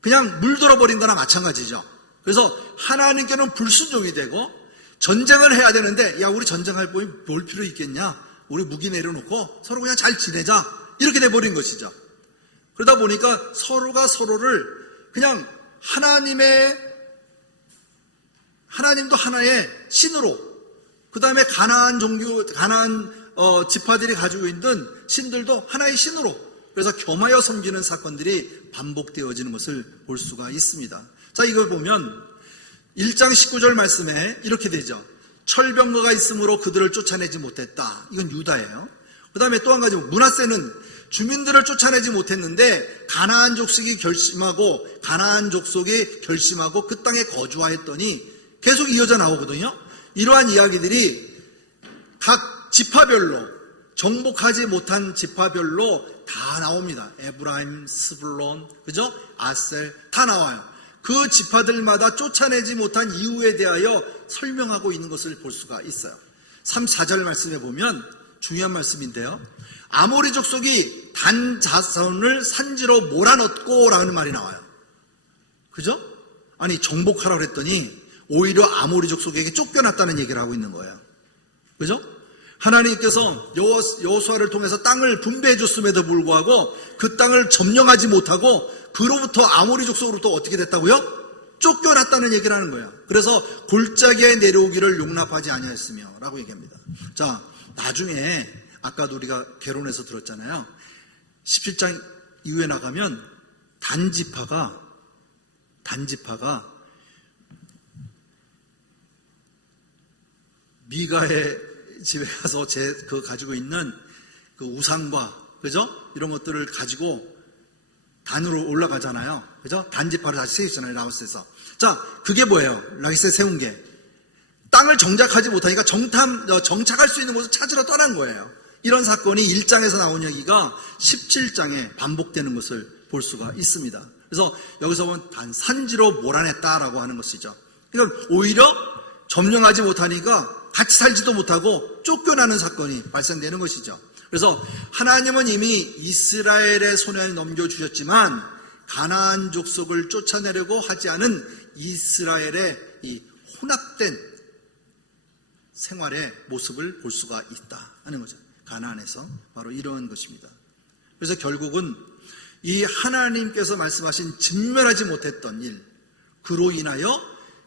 그냥 물들어 버린 거나 마찬가지죠. 그래서 하나님께는 불순종이 되고 전쟁을 해야 되는데 야 우리 전쟁할 볼 필요 있겠냐? 우리 무기 내려놓고 서로 그냥 잘 지내자 이렇게 돼 버린 것이죠. 그러다 보니까 서로가 서로를 그냥 하나님도 하나의 신으로 그 다음에 가나안 지파들이 가지고 있는 신들도 하나의 신으로 그래서 겸하여 섬기는 사건들이 반복되어지는 것을 볼 수가 있습니다. 자, 이걸 보면 1장 19절 말씀에 이렇게 되죠. 철병거가 있으므로 그들을 쫓아내지 못했다. 이건 유다예요. 그 다음에 또 한 가지 므낫세는 주민들을 쫓아내지 못했는데 가나안 족속이 결심하고 그 땅에 거주하였더니 계속 이어져 나오거든요. 이러한 이야기들이 각 지파별로 정복하지 못한 지파별로 다 나옵니다. 에브라임, 스불론, 그죠? 아셀 다 나와요. 그 지파들마다 쫓아내지 못한 이유에 대하여 설명하고 있는 것을 볼 수가 있어요. 34절 말씀에 보면 중요한 말씀인데요. 아모리 족속이 단 자손을 산지로 몰아넣고 라는 말이 나와요. 그죠? 아니 정복하라고 그랬더니 오히려 아모리 족속에게 쫓겨났다는 얘기를 하고 있는 거예요. 그죠? 하나님께서 여호수아를 통해서 땅을 분배해 줬음에도 불구하고 그 땅을 점령하지 못하고 그로부터 아모리 족속으로부터 어떻게 됐다고요? 쫓겨났다는 얘기를 하는 거예요. 그래서 골짜기에 내려오기를 용납하지 아니하였으며 라고 얘기합니다. 자, 나중에 아까도 우리가 개론에서 들었잖아요. 17장 이후에 나가면 단 지파가 단지파가 미가의 집에 가서 그 가지고 있는 그 우상과, 그죠? 이런 것들을 가지고 단으로 올라가잖아요. 그죠? 단지파를 다시 세우잖아요, 라오스에서. 자, 그게 뭐예요? 라기스에 세운 게. 땅을 정착하지 못하니까 정착할 수 있는 곳을 찾으러 떠난 거예요. 이런 사건이 1장에서 나온 얘기가 17장에 반복되는 것을 볼 수가 있습니다. 그래서 여기서 보면 산지로 몰아냈다라고 하는 것이죠. 그러니까 오히려 점령하지 못하니까 같이 살지도 못하고 쫓겨나는 사건이 발생되는 것이죠. 그래서 하나님은 이미 이스라엘의 손에 넘겨주셨지만 가나안 족속을 쫓아내려고 하지 않은 이스라엘의 이 혼합된 생활의 모습을 볼 수가 있다 하는 거죠. 가나안에서 바로 이러한 것입니다. 그래서 결국은 이 하나님께서 말씀하신 진멸하지 못했던 일, 그로 인하여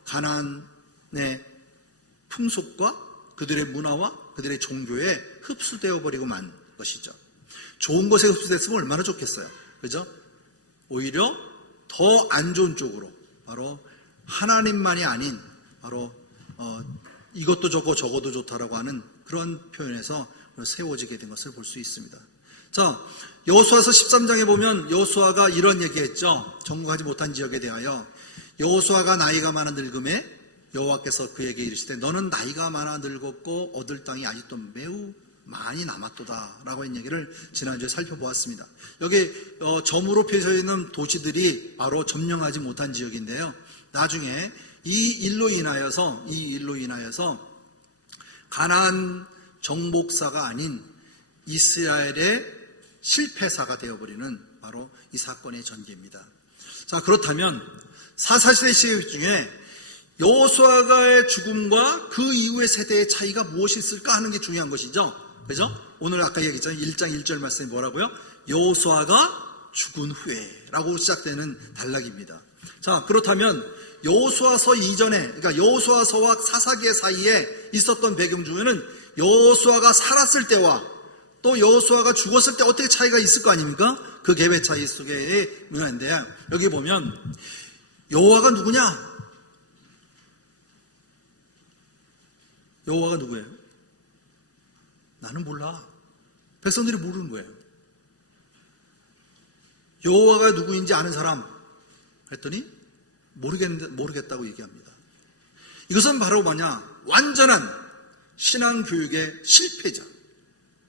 가나안의 풍속과 그들의 문화와 그들의 종교에 흡수되어 버리고 만 것이죠. 좋은 것에 흡수됐으면 얼마나 좋겠어요. 그죠? 오히려 더 안 좋은 쪽으로, 바로 하나님만이 아닌 바로 이것도 좋고 저것도 좋다라고 하는 그런 표현에서 세워지게 된 것을 볼 수 있습니다. 자, 여호수아서 13장에 보면 여호수아가 이런 얘기했죠. 정복하지 못한 지역에 대하여 여호수아가 나이가 많아 늙음에 여호와께서 그에게 이르시되 너는 나이가 많아 늙었고 얻을 땅이 아직도 매우 많이 남았도다 라고 한 얘기를 지난주에 살펴보았습니다. 여기 점으로 펴져 있는 도시들이 바로 점령하지 못한 지역인데요. 나중에 이 일로 인하여서 가나안 정복사가 아닌 이스라엘의 실패사가 되어버리는 바로 이 사건의 전개입니다. 자, 그렇다면 사사시대 시대 중에 여호수아가의 죽음과 그 이후의 세대의 차이가 무엇이 있을까 하는 게 중요한 것이죠. 그죠? 오늘 아까 얘기했잖아요. 1장 1절 말씀이 뭐라고요? 여호수아가 죽은 후에라고 시작되는 단락입니다. 자, 그렇다면 여호수아서 이전에, 그러니까 여호수아서와 사사기의 사이에 있었던 배경 중에는 여호수아가 살았을 때와 또 여호수아가 죽었을 때 어떻게 차이가 있을 거 아닙니까? 그 갭의 차이 속의 문화인데, 여기 보면 여호와가 누구냐? 여호와가 누구예요? 나는 몰라. 백성들이 모르는 거예요. 여호와가 누구인지 아는 사람 했더니 모르겠다고 얘기합니다. 이것은 바로 뭐냐? 완전한 신앙교육의 실패죠.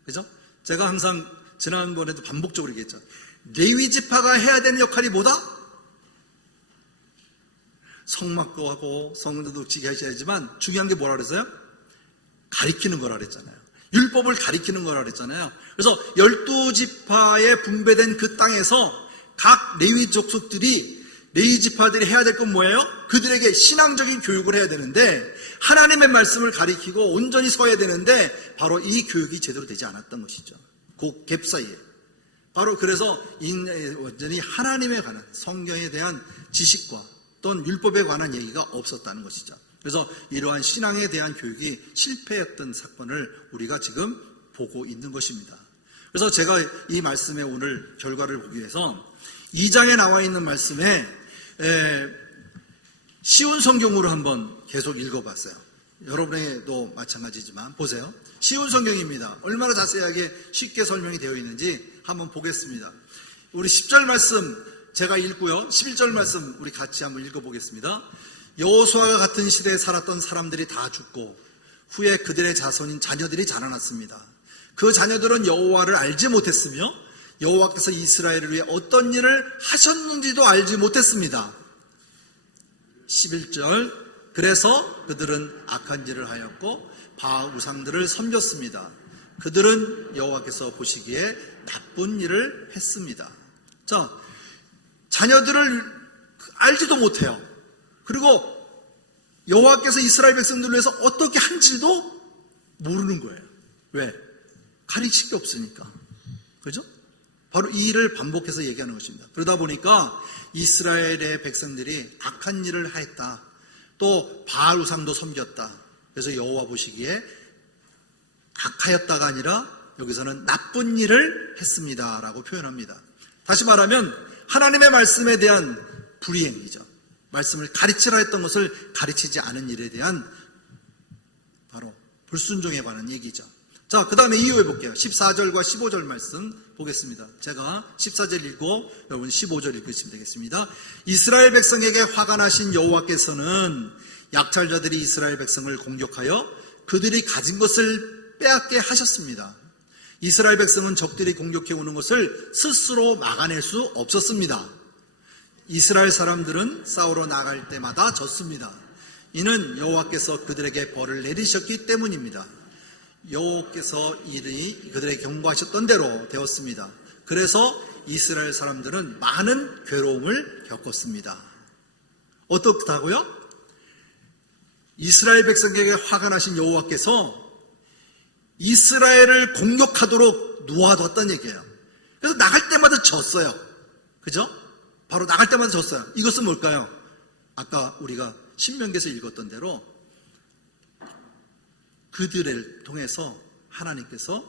그죠? 제가 항상 지난번에도 반복적으로 얘기했죠. 레위지파가 해야 되는 역할이 뭐다? 성막도 하고 성전도 지켜야지만 중요한 게 뭐라 그랬어요? 가리키는 거라 그랬잖아요. 율법을 가리키는 거라 그랬잖아요. 그래서 12지파에 분배된 그 땅에서 각 레위 족속들이 레위지파들이 해야 될 건 뭐예요? 그들에게 신앙적인 교육을 해야 되는데 하나님의 말씀을 가리키고 온전히 서야 되는데 바로 이 교육이 제대로 되지 않았던 것이죠. 그 갭 사이에. 바로 그래서 완전히 하나님에 관한 성경에 대한 지식과 또는 율법에 관한 얘기가 없었다는 것이죠. 그래서 이러한 신앙에 대한 교육이 실패했던 사건을 우리가 지금 보고 있는 것입니다. 그래서 제가 이 말씀의 오늘 결과를 보기 위해서 2장에 나와 있는 말씀에 쉬운 성경으로 한번 계속 읽어봤어요. 여러분에도 마찬가지지만 보세요. 쉬운 성경입니다. 얼마나 자세하게 쉽게 설명이 되어 있는지 한번 보겠습니다. 우리 10절 말씀 제가 읽고요. 11절 말씀 우리 같이 한번 읽어보겠습니다. 여호수아가 같은 시대에 살았던 사람들이 다 죽고 후에 그들의 자녀들이 자라났습니다. 그 자녀들은 여호와를 알지 못했으며 여호와께서 이스라엘을 위해 어떤 일을 하셨는지도 알지 못했습니다. 11절 그래서 그들은 악한 일을 하였고 바알 우상들을 섬겼습니다. 그들은 여호와께서 보시기에 나쁜 일을 했습니다. 자, 자녀들을 알지도 못해요. 그리고 여호와께서 이스라엘 백성들을 위해서 어떻게 한지도 모르는 거예요. 왜? 가르칠 게 없으니까. 그죠? 바로 이 일을 반복해서 얘기하는 것입니다. 그러다 보니까 이스라엘의 백성들이 악한 일을 하였다. 또 바알 우상도 섬겼다. 그래서 여호와 보시기에 악하였다가 아니라 여기서는 나쁜 일을 했습니다 라고 표현합니다. 다시 말하면 하나님의 말씀에 대한 불이행이죠. 말씀을 가르치라 했던 것을 가르치지 않은 일에 대한 바로 불순종에 관한 얘기죠. 자, 그 다음에 이유해 볼게요. 14절과 15절 말씀 보겠습니다. 제가 14절 읽고 여러분 15절 읽으시면 되겠습니다. 이스라엘 백성에게 화가 나신 여호와께서는 약탈자들이 이스라엘 백성을 공격하여 그들이 가진 것을 빼앗게 하셨습니다. 이스라엘 백성은 적들이 공격해 오는 것을 스스로 막아낼 수 없었습니다. 이스라엘 사람들은 싸우러 나갈 때마다 졌습니다. 이는 여호와께서 그들에게 벌을 내리셨기 때문입니다. 여호와께서 이들이 그들에게 경고하셨던 대로 되었습니다. 그래서 이스라엘 사람들은 많은 괴로움을 겪었습니다. 어떻다고요? 이스라엘 백성에게 화가 나신 여호와께서 이스라엘을 공격하도록 놓아뒀다는 얘기예요. 그래서 나갈 때마다 졌어요. 그죠? 바로 나갈 때마다 졌어요. 이것은 뭘까요? 아까 우리가 신명기에서 읽었던 대로 그들을 통해서 하나님께서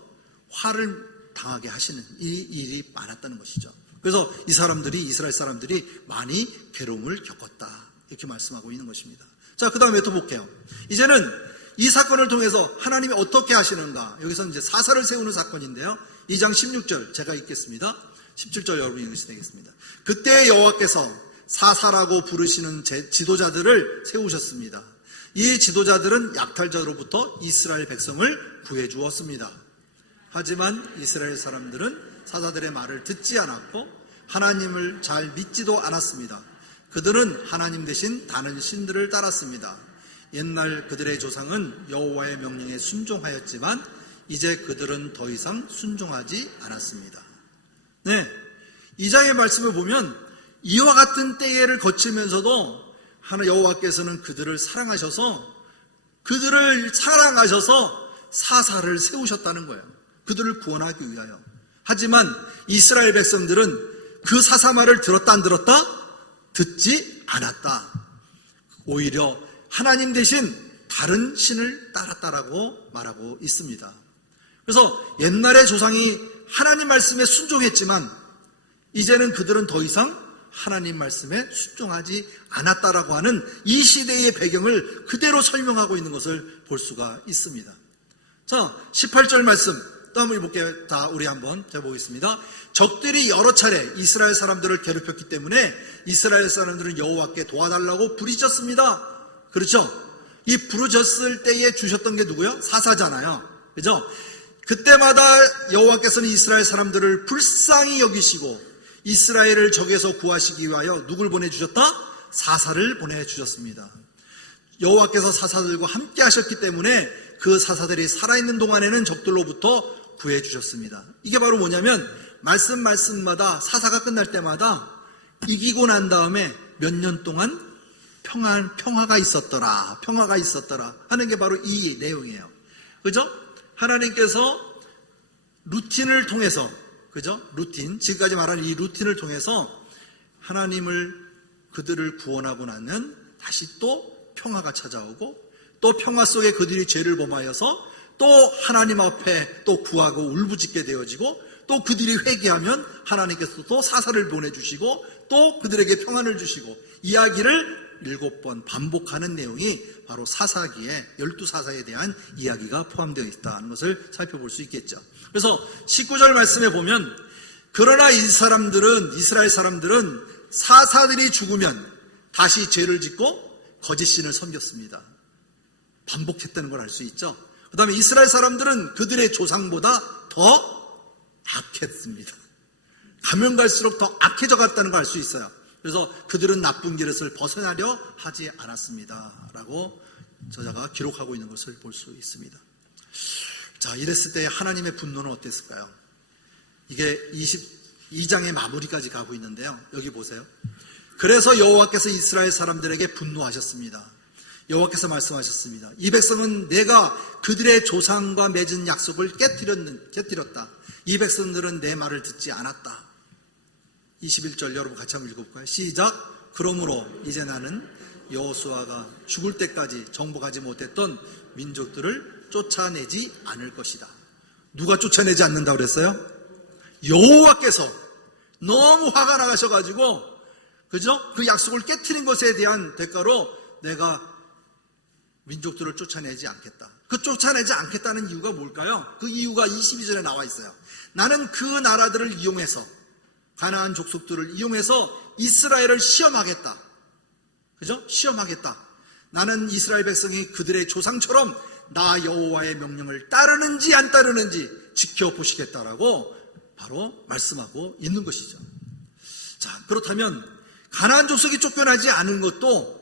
화를 당하게 하시는 이 일이 많았다는 것이죠. 그래서 이 사람들이, 이스라엘 사람들이 많이 괴로움을 겪었다, 이렇게 말씀하고 있는 것입니다. 자, 그 다음에 또 볼게요. 이제는 이 사건을 통해서 하나님이 어떻게 하시는가, 여기서 이제 사사를 세우는 사건인데요. 2장 16절 제가 읽겠습니다. 17절 여러분이 읽으시면 되겠습니다. 그때 여호와께서 사사라고 부르시는 지도자들을 세우셨습니다. 이 지도자들은 약탈자로부터 이스라엘 백성을 구해 주었습니다. 하지만 이스라엘 사람들은 사사들의 말을 듣지 않았고 하나님을 잘 믿지도 않았습니다. 그들은 하나님 대신 다른 신들을 따랐습니다. 옛날 그들의 조상은 여호와의 명령에 순종하였지만 이제 그들은 더 이상 순종하지 않았습니다. 네, 이 장의 말씀을 보면 이와 같은 때를 거치면서도 여호와께서는 그들을 사랑하셔서 사사를 세우셨다는 거예요. 그들을 구원하기 위하여. 하지만 이스라엘 백성들은 그 사사 말을 들었다 안 들었다? 듣지 않았다. 오히려 하나님 대신 다른 신을 따랐다라고 말하고 있습니다. 그래서 옛날의 조상이 하나님 말씀에 순종했지만 이제는 그들은 더 이상 하나님 말씀에 순종하지 않았다라고 하는 이 시대의 배경을 그대로 설명하고 있는 것을 볼 수가 있습니다. 자, 18절 말씀 또 한번 볼게요. 다 우리 한번 해보겠습니다. 적들이 여러 차례 이스라엘 사람들을 괴롭혔기 때문에 이스라엘 사람들은 여호와께 도와달라고 부르짖었습니다. 그렇죠? 이 부르짖었을 때에 주셨던 게 누구요? 사사잖아요. 그죠? 그때마다 여호와께서는 이스라엘 사람들을 불쌍히 여기시고 이스라엘을 적에서 구하시기 위하여 누굴 보내주셨다? 사사를 보내주셨습니다. 여호와께서 사사들과 함께 하셨기 때문에 그 사사들이 살아있는 동안에는 적들로부터 구해주셨습니다. 이게 바로 뭐냐면 말씀마다 사사가 끝날 때마다 이기고 난 다음에 몇 년 동안 평화가 있었더라 하는 게 바로 이 내용이에요. 그죠? 하나님께서 루틴을 통해서, 그죠? 지금까지 말한 이 루틴을 통해서 그들을 구원하고 나면 다시 또 평화가 찾아오고 또 평화 속에 그들이 죄를 범하여서 또 하나님 앞에 또 구하고 울부짖게 되어지고 또 그들이 회개하면 하나님께서 또 사사를 보내주시고 또 그들에게 평안을 주시고 이야기를 7번 반복하는 내용이 바로 사사기에 12사사에 대한 이야기가 포함되어 있다는 것을 살펴볼 수 있겠죠. 그래서 19절 말씀에 보면 그러나 이스라엘 사람들은 사사들이 죽으면 다시 죄를 짓고 거짓신을 섬겼습니다. 반복했다는 걸 알 수 있죠. 그 다음에 이스라엘 사람들은 그들의 조상보다 더 악했습니다. 가면 갈수록 더 악해져 갔다는 걸 알 수 있어요. 그래서 그들은 나쁜 길을 벗어나려 하지 않았습니다 라고 저자가 기록하고 있는 것을 볼 수 있습니다. 자, 이랬을 때 하나님의 분노는 어땠을까요? 이게 22장의 마무리까지 가고 있는데요. 여기 보세요. 그래서 여호와께서 이스라엘 사람들에게 분노하셨습니다. 여호와께서 말씀하셨습니다. 이 백성은 내가 그들의 조상과 맺은 약속을 깨뜨렸다. 이 백성들은 내 말을 듣지 않았다. 21절 여러분 같이 한번 읽어볼까요? 시작. 그러므로 이제 나는 여호수아가 죽을 때까지 정복하지 못했던 민족들을 쫓아내지 않을 것이다. 누가 쫓아내지 않는다고 그랬어요? 여호와께서 너무 화가 나가셔가지고 그죠? 그 약속을 깨트린 것에 대한 대가로 내가 민족들을 쫓아내지 않겠다. 그 쫓아내지 않겠다는 이유가 뭘까요? 그 이유가 22절에 나와 있어요. 나는 그 나라들을 이용해서, 가나안 족속들을 이용해서 이스라엘을 시험하겠다. 그죠? 시험하겠다. 나는 이스라엘 백성이 그들의 조상처럼 나 여호와의 명령을 따르는지 안 따르는지 지켜보시겠다라고 바로 말씀하고 있는 것이죠. 자, 그렇다면 가나안 족속이 쫓겨나지 않은 것도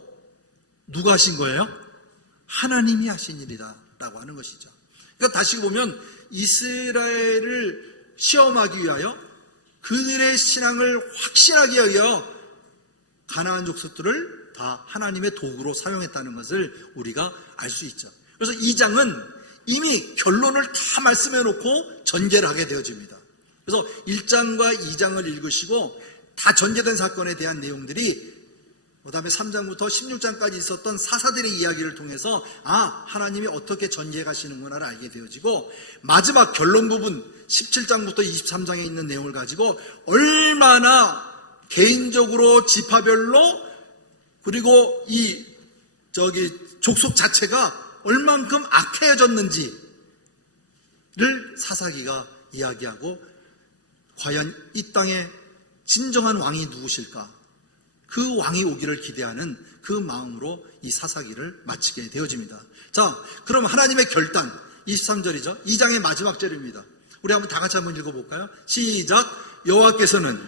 누가 하신 거예요? 하나님이 하신 일이다 라고 하는 것이죠. 그러니까 다시 보면 이스라엘을 시험하기 위하여, 그들의 신앙을 확신하기 위하여 가나안 족속들을 다 하나님의 도구로 사용했다는 것을 우리가 알 수 있죠. 그래서 이 장은 이미 결론을 다 말씀해 놓고 전개를 하게 되어집니다. 그래서 1장과 2장을 읽으시고 다 전개된 사건에 대한 내용들이, 그 다음에 3장부터 16장까지 있었던 사사들의 이야기를 통해서 하나님이 어떻게 전개해 가시는구나를 알게 되어지고, 마지막 결론 부분 17장부터 23장에 있는 내용을 가지고 얼마나 개인적으로 지파별로, 그리고 족속 자체가 얼만큼 악해졌는지를 사사기가 이야기하고, 과연 이 땅에 진정한 왕이 누구실까? 그 왕이 오기를 기대하는 그 마음으로 이 사사기를 마치게 되어집니다. 자, 그럼 하나님의 결단 23절이죠. 2장의 마지막 절입니다. 우리 한번 다 같이 한번 읽어볼까요? 시작. 여호와께서는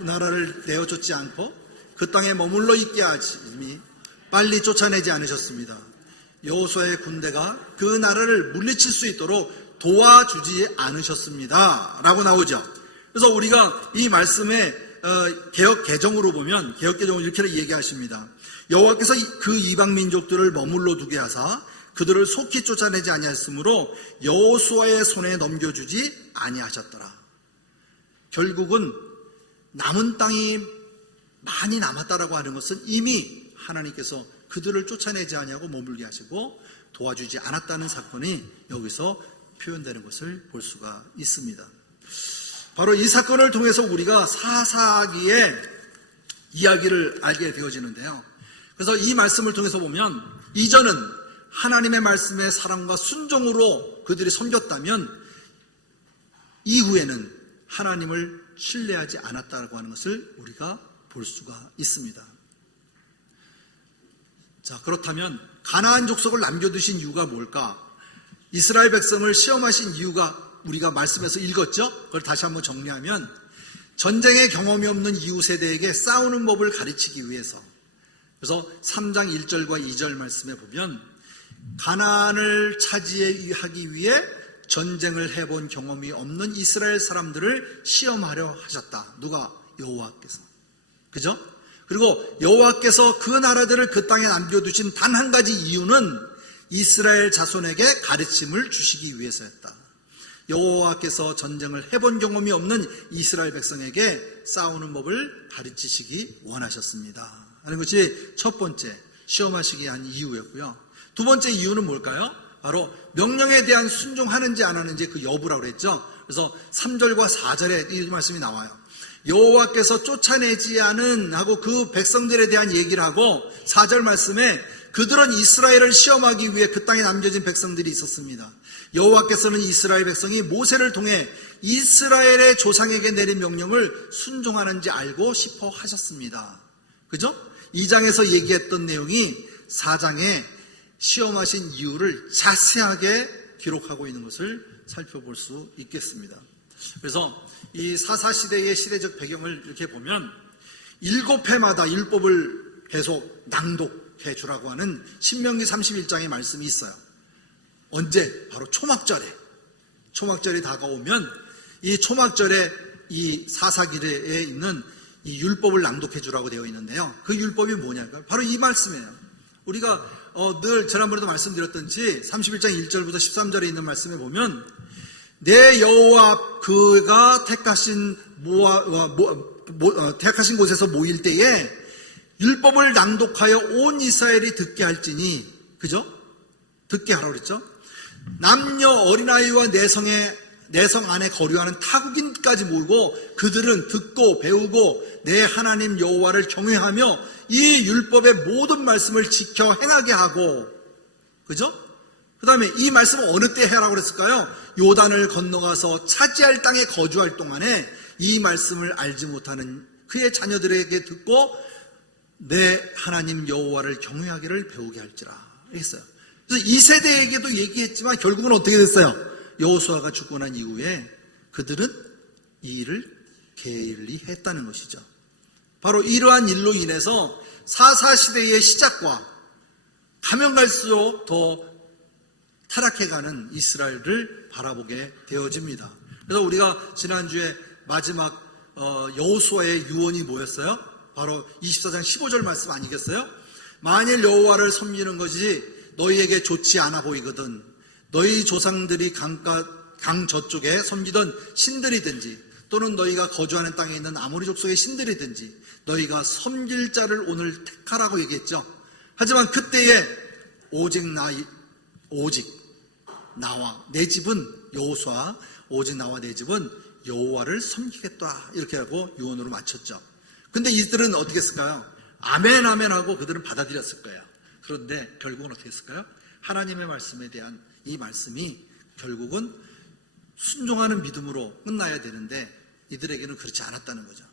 나라를 내어쫓지 않고 그 땅에 머물러 있게 하시니 빨리 쫓아내지 않으셨습니다. 여호수아의 군대가 그 나라를 물리칠 수 있도록 도와주지 않으셨습니다 라고 나오죠. 그래서 우리가 이 말씀에 개역 개정으로 보면, 개역 개정을 이렇게 얘기하십니다. 여호와께서 그 이방 민족들을 머물러 두게 하사 그들을 속히 쫓아내지 아니하였으므로 여호수아의 손에 넘겨주지 아니하셨더라. 결국은 남은 땅이 많이 남았다라고 하는 것은 이미 하나님께서 그들을 쫓아내지 아니하고 머물게 하시고 도와주지 않았다는 사건이 여기서 표현되는 것을 볼 수가 있습니다. 바로 이 사건을 통해서 우리가 사사기의 이야기를 알게 되어지는데요. 그래서 이 말씀을 통해서 보면, 이전은 하나님의 말씀에 사랑과 순종으로 그들이 섬겼다면 이후에는 하나님을 신뢰하지 않았다고 하는 것을 우리가 볼 수가 있습니다. 자, 그렇다면 가나안 족속을 남겨두신 이유가 뭘까? 이스라엘 백성을 시험하신 이유가 우리가 말씀에서 읽었죠? 그걸 다시 한번 정리하면, 전쟁의 경험이 없는 이웃 세대에게 싸우는 법을 가르치기 위해서. 그래서 3장 1절과 2절 말씀에 보면, 가나안을 차지하기 위해 전쟁을 해본 경험이 없는 이스라엘 사람들을 시험하려 하셨다. 누가? 여호와께서. 그죠? 그리고 여호와께서 그 나라들을 그 땅에 남겨두신 단 한 가지 이유는 이스라엘 자손에게 가르침을 주시기 위해서였다. 여호와께서 전쟁을 해본 경험이 없는 이스라엘 백성에게 싸우는 법을 가르치시기 원하셨습니다 하는 것이 첫 번째 시험하시기 한 이유였고요. 두 번째 이유는 뭘까요? 바로 명령에 대한 순종하는지 안 하는지 그 여부라고 그랬죠. 그래서 3절과 4절에 이 말씀이 나와요. 여호와께서 쫓아내지 않은 하고 그 백성들에 대한 얘기를 하고, 4절 말씀에 그들은 이스라엘을 시험하기 위해 그 땅에 남겨진 백성들이 있었습니다. 여호와께서는 이스라엘 백성이 모세를 통해 이스라엘의 조상에게 내린 명령을 순종하는지 알고 싶어 하셨습니다. 그죠? 2장에서 얘기했던 내용이 4장에 시험하신 이유를 자세하게 기록하고 있는 것을 살펴볼 수 있겠습니다. 그래서 이 사사시대의 시대적 배경을 이렇게 보면 7회마다 율법을 계속 낭독해 주라고 하는 신명기 31장의 말씀이 있어요. 언제? 바로 초막절이 다가오면 이 초막절에 이 사사기에 있는 이 율법을 낭독해 주라고 되어 있는데요. 그 율법이 뭐냐면 바로 이 말씀이에요. 우리가 늘 지난번에도 말씀드렸던지 31장 1절부터 13절에 있는 말씀에 보면, 내 여호와 그가 택하신 곳에서 모일 때에 율법을 낭독하여 온 이스라엘이 듣게 할지니, 그죠? 듣게 하라고 그랬죠? 남녀 어린아이와 내 성 안에 거류하는 타국인까지 모이고 그들은 듣고 배우고 내 하나님 여호와를 경외하며 이 율법의 모든 말씀을 지켜 행하게 하고, 그죠? 그 다음에 이 말씀을 어느 때 해라고 그랬을까요? 요단을 건너가서 차지할 땅에 거주할 동안에 이 말씀을 알지 못하는 그의 자녀들에게 듣고 내 하나님 여호와를 경외하기를 배우게 할지라 했어요. 그래서 이 세대에게도 얘기했지만 결국은 어떻게 됐어요? 여호수아가 죽고 난 이후에 그들은 이 일을 게을리 했다는 것이죠. 바로 이러한 일로 인해서 사사시대의 시작과 가면 갈수록 더 타락해가는 이스라엘을 바라보게 되어집니다. 그래서 우리가 지난주에 마지막 여호수아의 유언이 뭐였어요? 바로 24장 15절 말씀 아니겠어요? 만일 여호와를 섬기는 것이 너희에게 좋지 않아 보이거든 너희 조상들이 강 저쪽에 섬기던 신들이든지 또는 너희가 거주하는 땅에 있는 아모리 족속의 신들이든지 너희가 섬길 자를 오늘 택하라고 얘기했죠. 하지만 그때에 오직 나와 내 집은 여호수아 오직 나와 내 집은 여호와를 섬기겠다 이렇게 하고 유언으로 마쳤죠. 근데 이들은 어떻게 했을까요? 아멘 아멘 하고 그들은 받아들였을 거예요. 그런데 결국은 어떻게 했을까요? 하나님의 말씀에 대한 이 말씀이 결국은 순종하는 믿음으로 끝나야 되는데 이들에게는 그렇지 않았다는 거죠.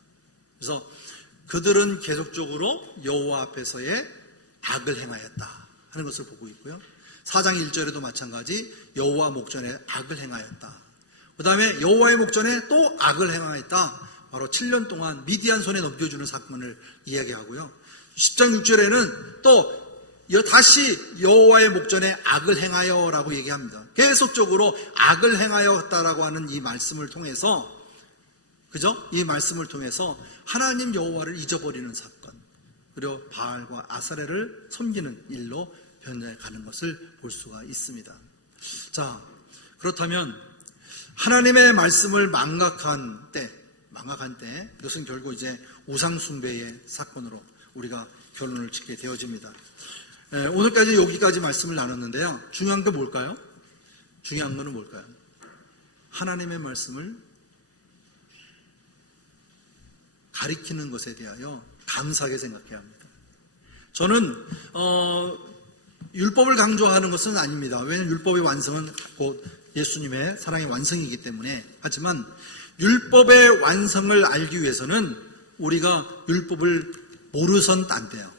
그래서 그들은 계속적으로 여호와 앞에서의 악을 행하였다 하는 것을 보고 있고요. 4장 1절에도 마찬가지 여호와 목전에 악을 행하였다. 그 다음에 여호와의 목전에 또 악을 행하였다. 바로 7년 동안 미디안 손에 넘겨주는 사건을 이야기하고요. 10장 6절에는 또 다시 여호와의 목전에 악을 행하여라고 얘기합니다. 계속적으로 악을 행하였다라고 하는 이 말씀을 통해서, 그죠? 이 말씀을 통해서 하나님 여호와를 잊어버리는 사건, 그리고 바알과 아사레를 섬기는 일로 변해가는 것을 볼 수가 있습니다. 자, 그렇다면 하나님의 말씀을 망각한 때, 이것은 결국 이제 우상숭배의 사건으로 우리가 결론을 짓게 되어집니다. 오늘까지 여기까지 말씀을 나눴는데요. 중요한 게 뭘까요? 중요한 거는 뭘까요? 하나님의 말씀을 가리키는 것에 대하여 감사하게 생각해야 합니다. 저는 율법을 강조하는 것은 아닙니다. 왜냐하면 율법의 완성은 곧 예수님의 사랑의 완성이기 때문에. 하지만 율법의 완성을 알기 위해서는 우리가 율법을 모르선 안 돼요.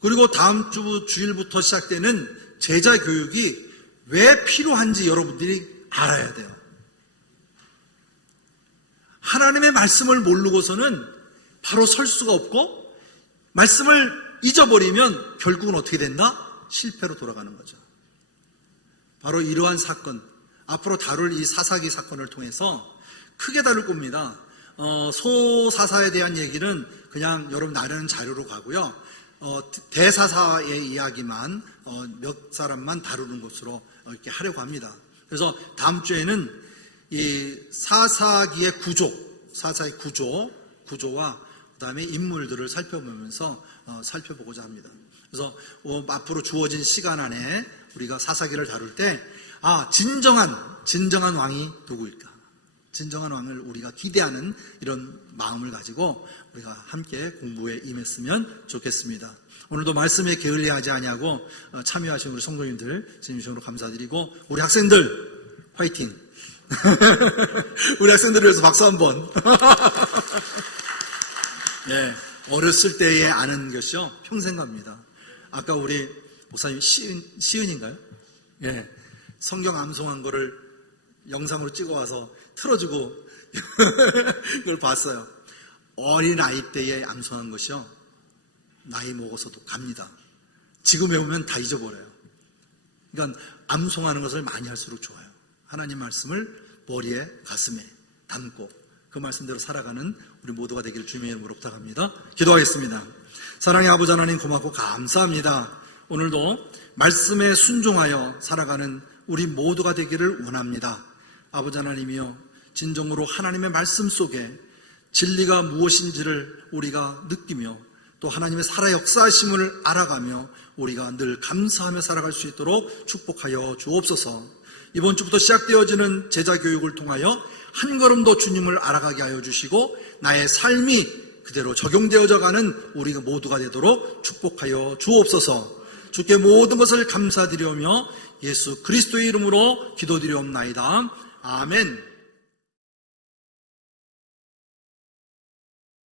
그리고 다음 주 주일부터 시작되는 제자 교육이 왜 필요한지 여러분들이 알아야 돼요. 하나님의 말씀을 모르고서는 바로 설 수가 없고, 말씀을 잊어버리면 결국은 어떻게 된다? 실패로 돌아가는 거죠. 바로 이러한 사건, 앞으로 다룰 이 사사기 사건을 통해서 크게 다룰 겁니다. 소사사에 대한 얘기는 그냥 여러분 나르는 자료로 가고요. 대사사의 이야기만 몇 사람만 다루는 것으로 이렇게 하려고 합니다. 그래서 다음 주에는 이 사사기의 사사의 구조와 그 다음에 인물들을 살펴보면서 살펴보고자 합니다. 그래서 앞으로 주어진 시간 안에 우리가 사사기를 다룰 때 진정한 왕이 누구일까? 진정한 왕을 우리가 기대하는 이런 마음을 가지고 우리가 함께 공부에 임했으면 좋겠습니다. 오늘도 말씀에 게을리하지 아니하고 참여하신 우리 성도님들 진심으로 감사드리고, 우리 학생들 화이팅! 우리 학생들을 위해서 박수 한번. 네, 어렸을 때에 아는 것이요 평생 갑니다. 아까 우리 목사님 시은인가요? 네, 성경 암송한 거를 영상으로 찍어와서 틀어주고 그걸 봤어요. 어린 아이 때에 암송한 것이요 나이 먹어서도 갑니다. 지금 외우면 다 잊어버려요. 그러니까 암송하는 것을 많이 할수록 좋아요. 하나님 말씀을 머리에 가슴에 담고 그 말씀대로 살아가는 우리 모두가 되기를 주님의 이름으로 부탁합니다. 기도하겠습니다. 사랑의 아버지 하나님, 고맙고 감사합니다. 오늘도 말씀에 순종하여 살아가는 우리 모두가 되기를 원합니다. 아버지 하나님이여, 진정으로 하나님의 말씀 속에 진리가 무엇인지를 우리가 느끼며 또 하나님의 살아 역사하심을 알아가며 우리가 늘 감사하며 살아갈 수 있도록 축복하여 주옵소서. 이번 주부터 시작되어지는 제자 교육을 통하여 한 걸음 더 주님을 알아가게 하여 주시고 나의 삶이 그대로 적용되어져 가는 우리 모두가 되도록 축복하여 주옵소서. 주께 모든 것을 감사드리며 예수 그리스도의 이름으로 기도드리옵나이다. 아멘.